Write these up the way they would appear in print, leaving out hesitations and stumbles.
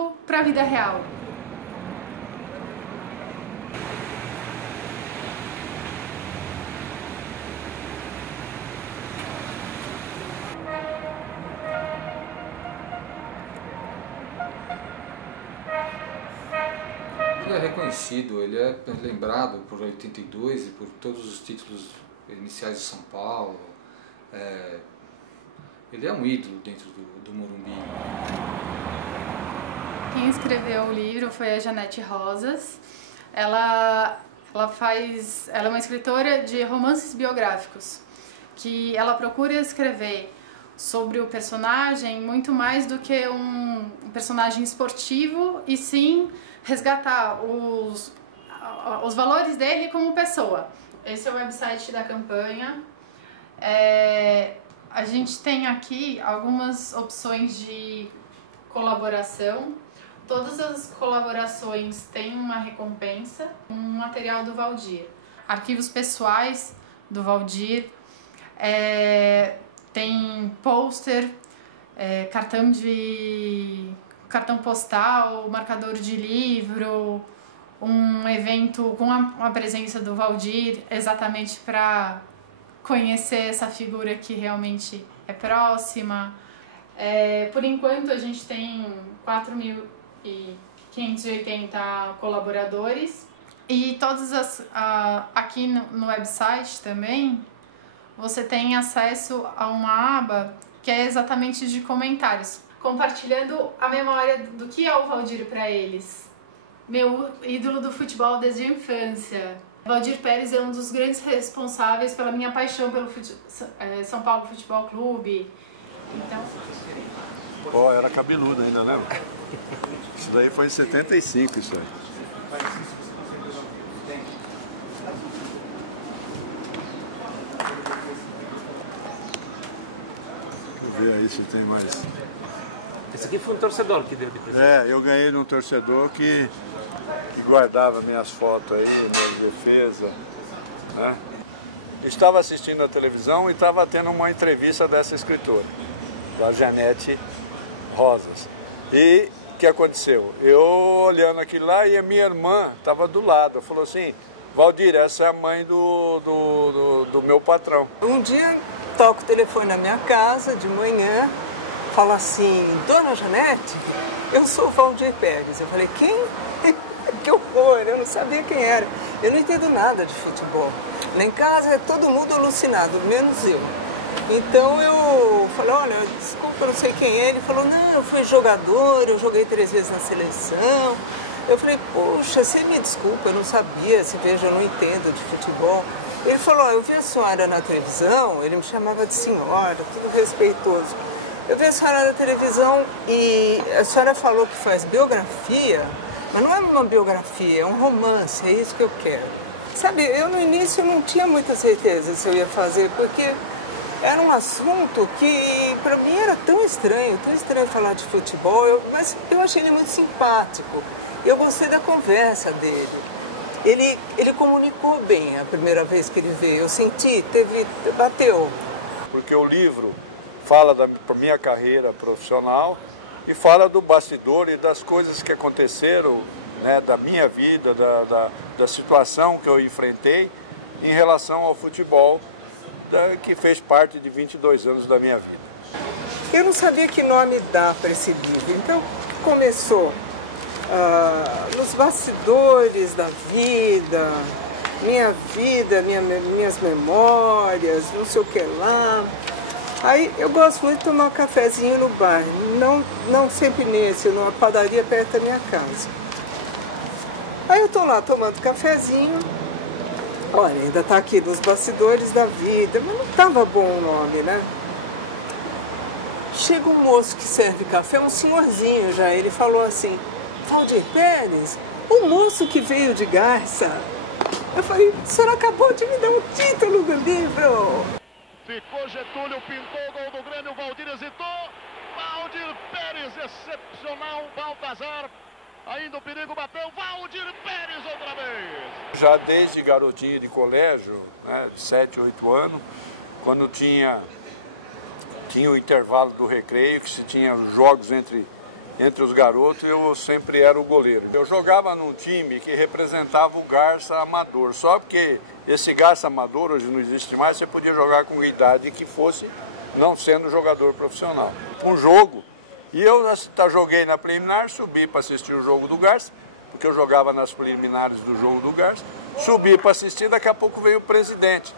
aplicativo para a vida real. Ele é reconhecido, ele é lembrado por 82 e por todos os títulos iniciais de São Paulo. Ele é um ídolo dentro do Morumbi. Quem escreveu o livro foi a Janete Rosas. Ela é uma escritora de romances biográficos, que ela procura escrever sobre o personagem muito mais do que um personagem esportivo, e sim resgatar os valores dele como pessoa. Esse é o website da campanha. A gente tem aqui algumas opções de colaboração. Todas as colaborações têm uma recompensa, um material do Valdir. Arquivos pessoais do Valdir, tem pôster, cartão postal, marcador de livro, um evento com a presença do Valdir, exatamente para conhecer essa figura que realmente é próxima. Por enquanto a gente tem 4.580 colaboradores, e todas aqui no website também você tem acesso a uma aba que é exatamente de comentários, compartilhando a memória do que é o Valdir para eles. Meu ídolo do futebol desde a infância. Valdir Pérez é um dos grandes responsáveis pela minha paixão pelo São Paulo Futebol Clube. Então... era cabeludo ainda, né? Isso daí foi em 75, isso aí. Ver aí se tem mais. Esse aqui foi um torcedor que deu de presente. Eu ganhei de um torcedor que guardava minhas fotos aí, minhas defesas, né? Estava assistindo a televisão e estava tendo uma entrevista dessa escritora, da Janete Rosas. E o que aconteceu? Eu olhando aquilo lá, e a minha irmã estava do lado, falou assim: Valdir, essa é a mãe do meu patrão. Um dia toco o telefone na minha casa de manhã, fala assim: Dona Janete, eu sou o Valdir Pérez. Eu falei: quem? Que horror, eu não sabia quem era. Eu não entendo nada de futebol. Lá em casa é todo mundo alucinado, menos eu. Então eu falei: olha, desculpa, eu não sei quem é. Ele falou: não, eu fui jogador, eu joguei 3 vezes na seleção. Eu falei: poxa, você me desculpa, eu não sabia, se veja, eu não entendo de futebol. Ele falou: eu vi a senhora na televisão, ele me chamava de senhora, tudo respeitoso. Eu vi a senhora na televisão e a senhora falou que faz biografia, mas não é uma biografia, é um romance, é isso que eu quero. Sabe, eu no início não tinha muita certeza se eu ia fazer, porque era um assunto que para mim era tão estranho falar de futebol, mas eu achei ele muito simpático. Eu gostei da conversa dele. Ele comunicou bem a primeira vez que ele veio. Eu senti, bateu. Porque o livro fala da minha carreira profissional e fala do bastidor e das coisas que aconteceram, né, da minha vida, da situação que eu enfrentei em relação ao futebol, que fez parte de 22 anos da minha vida. Eu não sabia que nome dar para esse livro, então começou nos bastidores da vida, minhas memórias, não sei o que lá. Aí eu gosto muito de tomar um cafezinho no bar, não sempre nesse, numa padaria perto da minha casa. Aí eu tô lá tomando cafezinho, olha, ainda tá aqui nos bastidores da vida, mas não tava bom o nome, né? Chega um moço que serve café, um senhorzinho já, ele falou assim: Valdir Pérez, o moço que veio de Garça. Eu falei: o senhor acabou de me dar um título do livro. Ficou Getúlio, pintou o gol do Grêmio, Valdir hesitou. Valdir Pérez, excepcional, Baltazar. Ainda o perigo bateu, Valdir Pérez outra vez. Já desde garotinho de colégio, né, de 7, 8 anos, quando tinha o intervalo do recreio, que se tinha os jogos entre entre os garotos, eu sempre era o goleiro. Eu jogava num time que representava o Garça amador, só porque esse Garça amador hoje não existe mais, você podia jogar com idade que fosse, não sendo jogador profissional. Um jogo, e eu joguei na preliminar, subi para assistir o jogo do Garça, porque eu jogava nas preliminares do jogo do Garça, subi para assistir, daqui a pouco veio o presidente.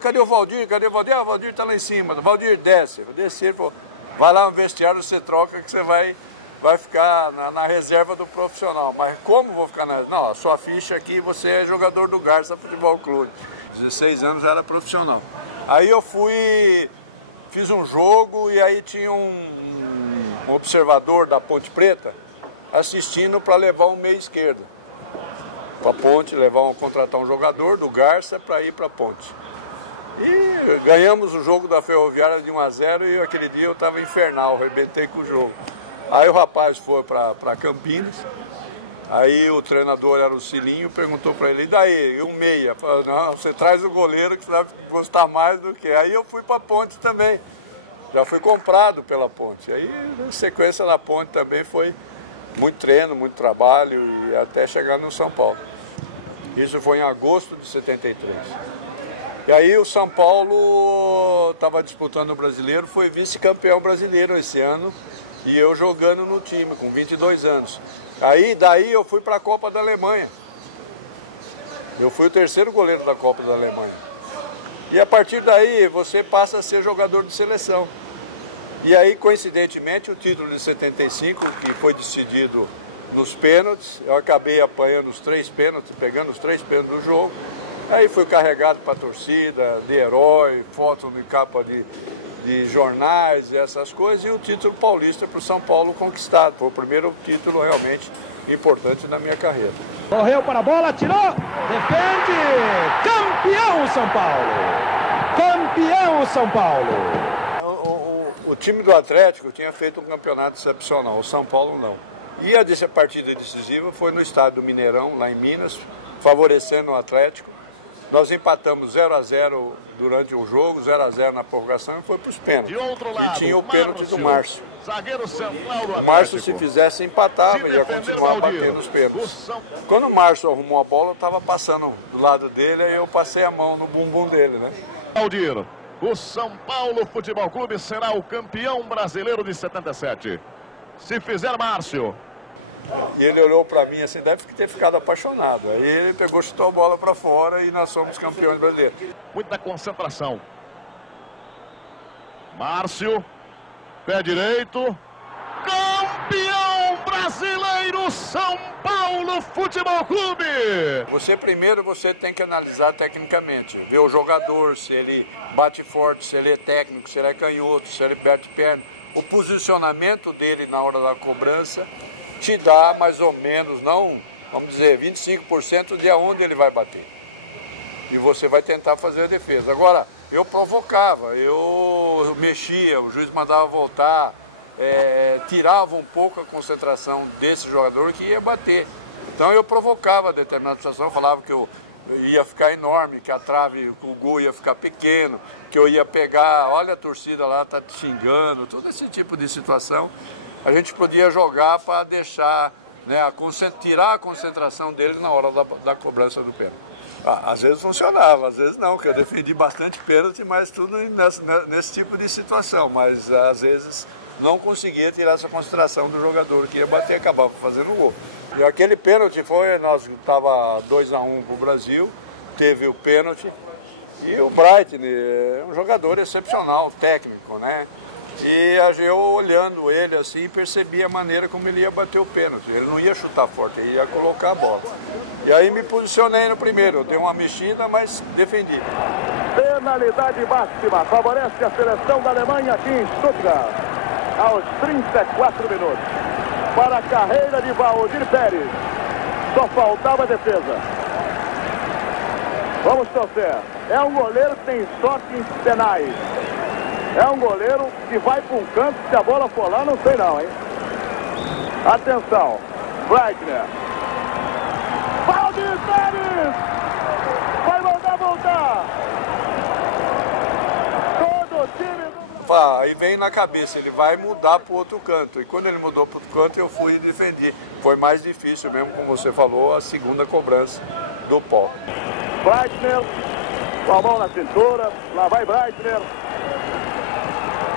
Cadê o Valdir? Cadê o Valdir? Ah, o Valdir está lá em cima. O Valdir desce. Eu desci, ele falou, vai lá no vestiário, você troca que você vai ficar na reserva do profissional. Mas como vou ficar na... Não, a sua ficha aqui, você é jogador do Garça Futebol Clube. 16 anos era profissional. Aí eu fiz um jogo e aí tinha um observador da Ponte Preta assistindo para levar um meia esquerdo. Para a Ponte, contratar um jogador do Garça para ir para a Ponte. E ganhamos o jogo da Ferroviária de 1-0 e aquele dia eu estava infernal, arrebentei com o jogo. Aí o rapaz foi para Campinas, aí o treinador era o Cilinho, perguntou para ele, e daí, um meia? Falei, não, você traz o goleiro que você vai gostar mais do que. Aí eu fui para a Ponte também, já fui comprado pela Ponte. Aí na sequência da Ponte também foi muito treino, muito trabalho e até chegar no São Paulo. Isso foi em agosto de 73. E aí o São Paulo estava disputando o brasileiro, foi vice-campeão brasileiro esse ano e eu jogando no time com 22 anos. Daí eu fui para a Copa da Alemanha. Eu fui o terceiro goleiro da Copa da Alemanha. E a partir daí você passa a ser jogador de seleção. E aí, coincidentemente, o título de 75, que foi decidido nos pênaltis, eu acabei apanhando os 3 pênaltis, pegando os 3 pênaltis do jogo. Aí fui carregado para a torcida, de herói, foto de capa de jornais, essas coisas, e o título paulista para o São Paulo conquistado. Foi o primeiro título realmente importante na minha carreira. Correu para a bola, tirou, defende, campeão São Paulo! Campeão São Paulo! O time do Atlético tinha feito um campeonato excepcional, o São Paulo não. E a partida decisiva foi no estádio do Mineirão, lá em Minas, favorecendo o Atlético. Nós empatamos 0-0 durante o jogo, 0-0 na prorrogação e foi para os pênaltis. E tinha o pênalti do Márcio. O Márcio, se fizesse, empatava e ia continuar batendo os pênaltis. Quando o Márcio arrumou a bola, eu estava passando do lado dele e eu passei a mão no bumbum dele, né? Valdir, o São Paulo Futebol Clube será o campeão brasileiro de 77. Se fizer, Márcio. E ele olhou para mim assim, deve ter ficado apaixonado. Aí ele pegou, chutou a bola para fora e nós somos campeões brasileiros. Muita concentração. Márcio, pé direito. Campeão brasileiro, São Paulo Futebol Clube. Primeiro você tem que analisar tecnicamente, ver o jogador, se ele bate forte, se ele é técnico, se ele é canhoto, se ele bate perna. O posicionamento dele na hora da cobrança te dá mais ou menos, não, vamos dizer, 25% de aonde ele vai bater. E você vai tentar fazer a defesa. Agora, eu provocava, eu mexia, o juiz mandava voltar, tirava um pouco a concentração desse jogador que ia bater. Então eu provocava a determinada situação, falava que eu ia ficar enorme, que a trave, o gol ia ficar pequeno, que eu ia pegar, olha a torcida lá, tá te xingando, todo esse tipo de situação. A gente podia jogar para deixar, né, tirar a concentração dele na hora da cobrança do pênalti. Às vezes funcionava, às vezes não, porque eu defendi bastante pênalti, mas tudo nesse tipo de situação. Mas às vezes não conseguia tirar essa concentração do jogador que ia bater e acabava fazendo o gol. E aquele pênalti nós estava 2-1 para o Brasil, teve o pênalti e o Bright, um jogador excepcional, técnico, né? E eu olhando ele assim, percebi a maneira como ele ia bater o pênalti. Ele não ia chutar forte, ele ia colocar a bola. E aí me posicionei no primeiro, eu dei uma mexida, mas defendi. Penalidade máxima, favorece a seleção da Alemanha aqui em Stuttgart, aos 34 minutos. Para a carreira de Valdir Pérez, só faltava a defesa. Vamos torcer. É um goleiro que tem sorte em penais. É um goleiro que vai para um canto, se a bola for lá, não sei não, hein? Atenção, Breitner. Valdir Pérez! Vai mandar voltar! Todo o time do Aí vem na cabeça, ele vai mudar para o outro canto. E quando ele mudou para o outro canto, eu fui e defendi. Foi mais difícil mesmo, como você falou, a segunda cobrança do Paulo. Breitner, com a mão na cintura, lá vai Breitner.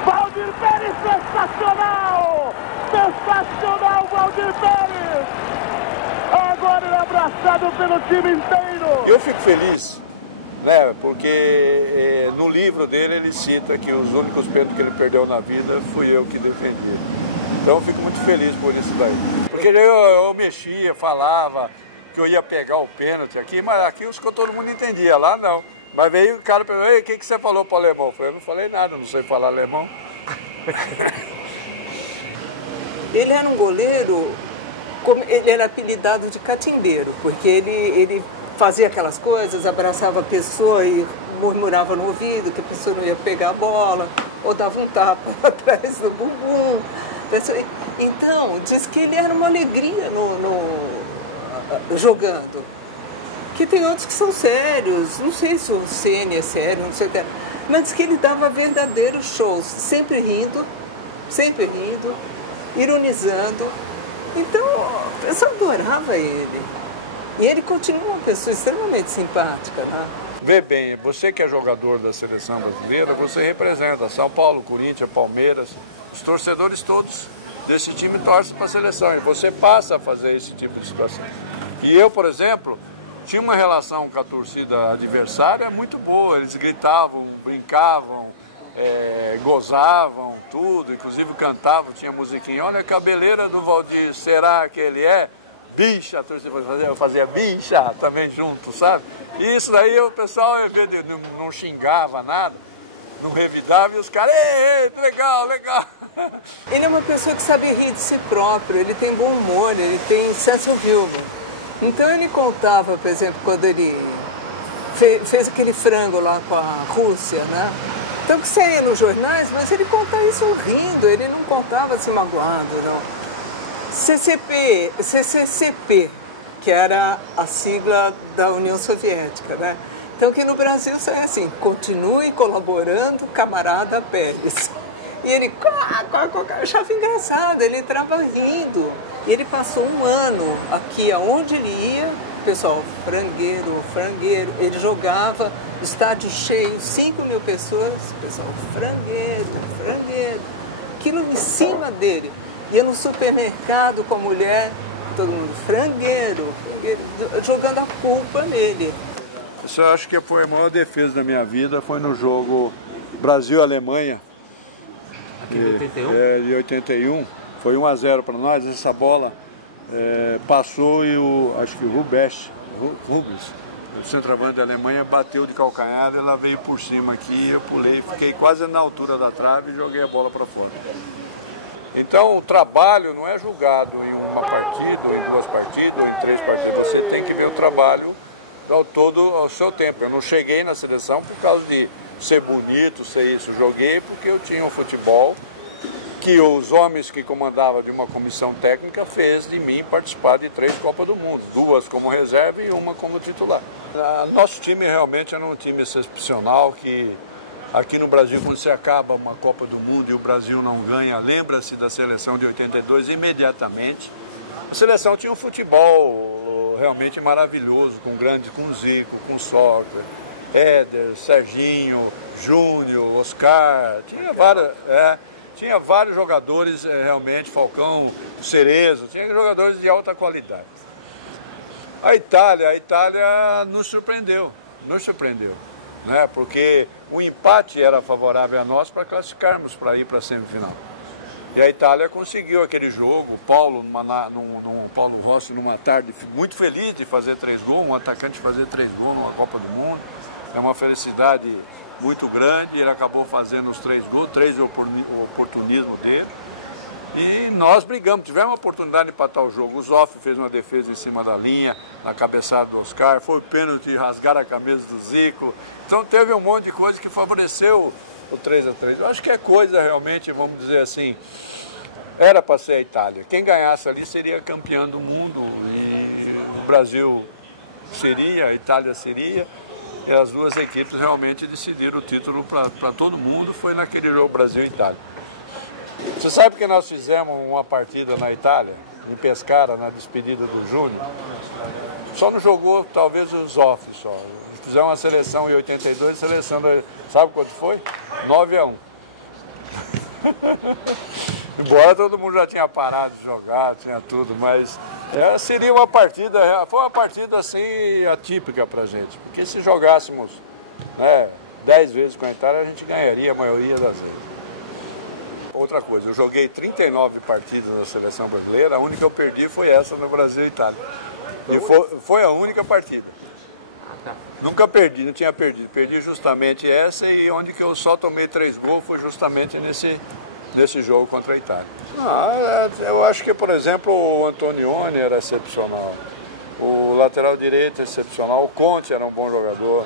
Valdir Pérez, sensacional! Sensacional, Valdir Pérez! Agora ele é abraçado pelo time inteiro. Eu fico feliz, né, porque no livro dele ele cita que os únicos pênaltis que ele perdeu na vida fui eu que defendi. Então eu fico muito feliz por isso daí. Porque eu mexia, falava que eu ia pegar o pênalti aqui, mas aqui todo mundo entendia, lá não. Mas veio o cara e perguntou, ei, o que você falou para o alemão? Eu falei, não falei nada, não sei falar alemão. Ele era um goleiro, ele era apelidado de catimbeiro, porque ele fazia aquelas coisas, abraçava a pessoa e murmurava no ouvido que a pessoa não ia pegar a bola, ou dava um tapa atrás do bumbum. Então, diz que ele era uma alegria jogando. Que tem outros que são sérios, não sei se o Ceni é sério, não sei até, mas diz que ele dava verdadeiros shows, sempre rindo, ironizando. Então, o pessoal adorava ele. E ele continua uma pessoa extremamente simpática, né? Vê bem, você que é jogador da seleção brasileira, você representa São Paulo, Corinthians, Palmeiras, os torcedores todos desse time torcem para a seleção e você passa a fazer esse tipo de situação. E eu, por exemplo, tinha uma relação com a torcida adversária muito boa, eles gritavam, brincavam, gozavam, tudo, inclusive cantavam, tinha musiquinha, olha a cabeleira do Valdir, será que ele é? Bicha, a torcida fazia bicha também junto, sabe? E isso daí o pessoal não xingava nada, não revidava e os caras, ei, legal, legal. Ele é uma pessoa que sabe rir de si próprio, ele tem bom humor, ele tem senso of humor. Então ele contava, por exemplo, quando ele fez aquele frango lá com a Rússia, né? Então que saía nos jornais, mas ele contava isso rindo, ele não contava assim magoado, não. CCCP, que era a sigla da União Soviética, né? Então que no Brasil sai assim, continue colaborando, camarada Pérez. E ele, eu achava engraçado, ele entrava rindo. E ele passou um ano aqui, aonde ele ia, pessoal, frangueiro, ele jogava, estádio cheio, 5.000 pessoas, pessoal, frangueiro, aquilo em cima dele. Ia no supermercado com a mulher, todo mundo, frangueiro, jogando a culpa nele. Isso eu acho que foi a maior defesa da minha vida, foi no jogo Brasil-Alemanha. Aqui de 81? De 81, foi 1-0 para nós, essa bola passou e acho que o Rubens, o centroavante da Alemanha, bateu de calcanhar, ela veio por cima aqui, eu pulei, fiquei quase na altura da trave e joguei a bola para fora. Então o trabalho não é julgado em uma partida, ou em 2 partidas, ou em 3 partidas, você tem que ver o trabalho todo ao seu tempo. Eu não cheguei na seleção por causa de ser bonito, ser isso. Joguei porque eu tinha um futebol que os homens que comandavam de uma comissão técnica fez de mim participar de 3 Copas do Mundo, 2 como reserva e 1 como titular. Nosso time realmente era um time excepcional que aqui no Brasil, quando você acaba uma Copa do Mundo e o Brasil não ganha, lembra-se da seleção de 82 imediatamente. A seleção tinha um futebol realmente maravilhoso, com Zico, com Sócrates, Éder, Serginho, Júnior, Oscar, tinha vários jogadores realmente, Falcão, Cerezo, tinha jogadores de alta qualidade. A Itália nos surpreendeu, né? Porque o empate era favorável a nós para classificarmos para ir para a semifinal. E a Itália conseguiu aquele jogo, o Paulo Rossi numa tarde muito feliz de fazer 3 gols, um atacante fazer 3 gols numa Copa do Mundo. É uma felicidade muito grande, ele acabou fazendo os 3 gols, 3 o oportunismo dele. E nós brigamos, tivemos a oportunidade de empatar o jogo. O Zoff fez uma defesa em cima da linha, na cabeçada do Oscar, foi o pênalti, rasgaram a camisa do Zico. Então teve um monte de coisa que favoreceu o 3-3. Eu acho que é coisa realmente, vamos dizer assim, era para ser a Itália. Quem ganhasse ali seria campeão do mundo, e o Brasil seria, a Itália seria. e as duas equipes realmente decidiram o título para todo mundo, foi naquele jogo Brasil e Itália. Você sabe que nós fizemos uma partida na Itália, em Pescara, na despedida do Júnior? Só não jogou talvez os off só. Fizemos uma seleção em 82, seleção, sabe quanto foi? 9-1. Embora todo mundo já tinha parado de jogar, tinha tudo, mas seria uma partida, foi uma partida assim atípica pra gente, porque se jogássemos 10 vezes com a Itália, a gente ganharia a maioria das vezes. Outra coisa, eu joguei 39 partidas na seleção brasileira, a única que eu perdi foi essa no Brasil e Itália. E foi a única partida. Nunca perdi, não tinha perdido. Perdi justamente essa, e onde que eu só tomei 3 gols foi justamente nesse jogo contra a Itália. Eu acho que, por exemplo, o Antonioni era excepcional, o lateral direito excepcional, o Conte era um bom jogador.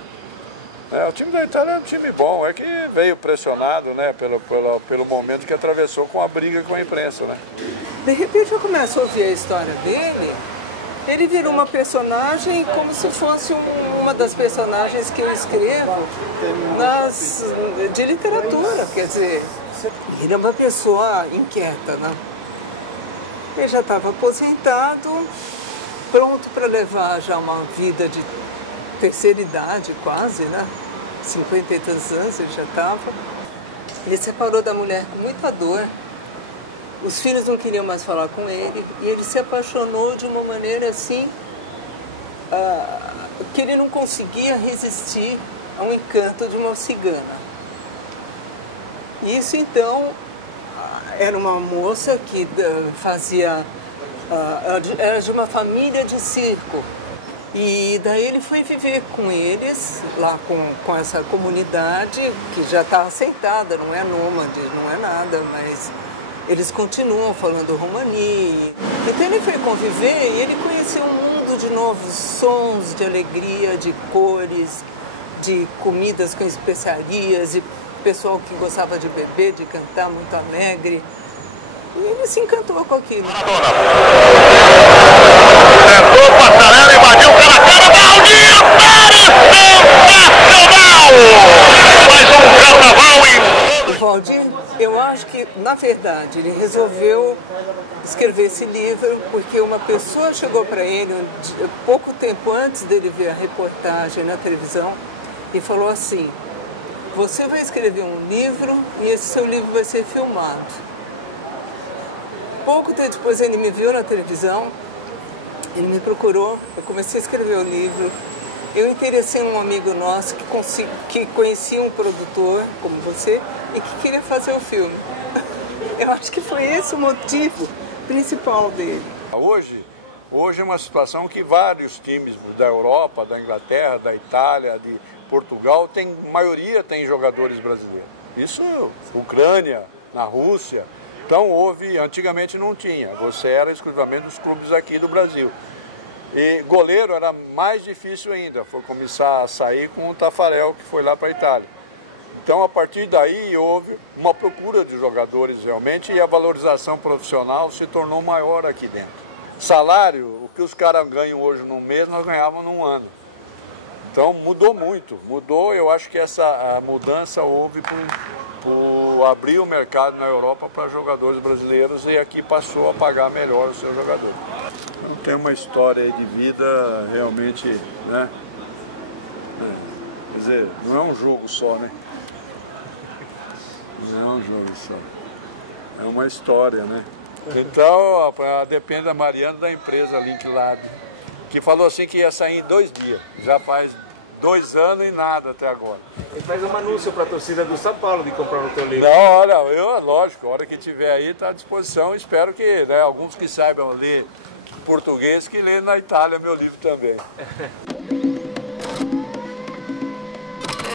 O time da Itália é um time bom, é que veio pressionado, né, pelo momento que atravessou com a briga com a imprensa, né? De repente eu começo a ouvir a história dele, ele virou uma personagem como se fosse uma das personagens que eu escrevo de literatura, quer dizer, ele é uma pessoa inquieta, né? Ele já estava aposentado, pronto para levar já uma vida de terceira idade quase, né? 50 e tantos anos ele já estava. Ele se separou da mulher com muita dor. Os filhos não queriam mais falar com ele e ele se apaixonou de uma maneira assim que ele não conseguia resistir ao encanto de uma cigana. Isso então era uma moça que era de uma família de circo. E daí ele foi viver com eles, lá com essa comunidade, que já está aceitada, não é nômade, não é nada, mas eles continuam falando romani. Então ele foi conviver e ele conheceu um mundo de novos sons, de alegria, de cores, de comidas com especiarias, de pessoal que gostava de beber, de cantar, muito alegre. E ele se encantou com aquilo. Passarela, invadiu pela cara, Valdir Pérez, sensacional! Mais um carnaval em... O Valdir, eu acho que, na verdade, ele resolveu escrever esse livro porque uma pessoa chegou para ele pouco tempo antes dele ver a reportagem na televisão e falou assim: você vai escrever um livro e esse seu livro vai ser filmado. Pouco tempo depois ele me viu na televisão, ele me procurou, eu comecei a escrever o livro. Eu interessei um amigo nosso que conhecia um produtor como você e que queria fazer o filme. Eu acho que foi esse o motivo principal dele. Hoje é uma situação que vários times da Europa, da Inglaterra, da Itália, de Portugal, a maioria tem jogadores brasileiros. Isso, Ucrânia, na Rússia. Então antigamente não tinha, você era exclusivamente dos clubes aqui do Brasil. E goleiro era mais difícil ainda, foi começar a sair com o Taffarel, que foi lá para a Itália. Então a partir daí houve uma procura de jogadores realmente e a valorização profissional se tornou maior aqui dentro. Salário, o que os caras ganham hoje num mês, nós ganhávamos num ano. Então mudou muito, eu acho que essa mudança houve por abrir o mercado na Europa para jogadores brasileiros e aqui passou a pagar melhor os seus jogadores. Então, tem uma história aí de vida realmente, né? Quer dizer, não é um jogo só, né? Não é um jogo só, é uma história, né? Então, depende da Mariana, da empresa Linklab, que falou assim que ia sair em 2 dias, já faz 2 anos e nada até agora. Ele faz um anúncio para a torcida do São Paulo de comprar o teu livro. Não, olha, lógico, a hora que tiver aí está à disposição. Espero que alguns que saibam ler português que leiam na Itália meu livro também.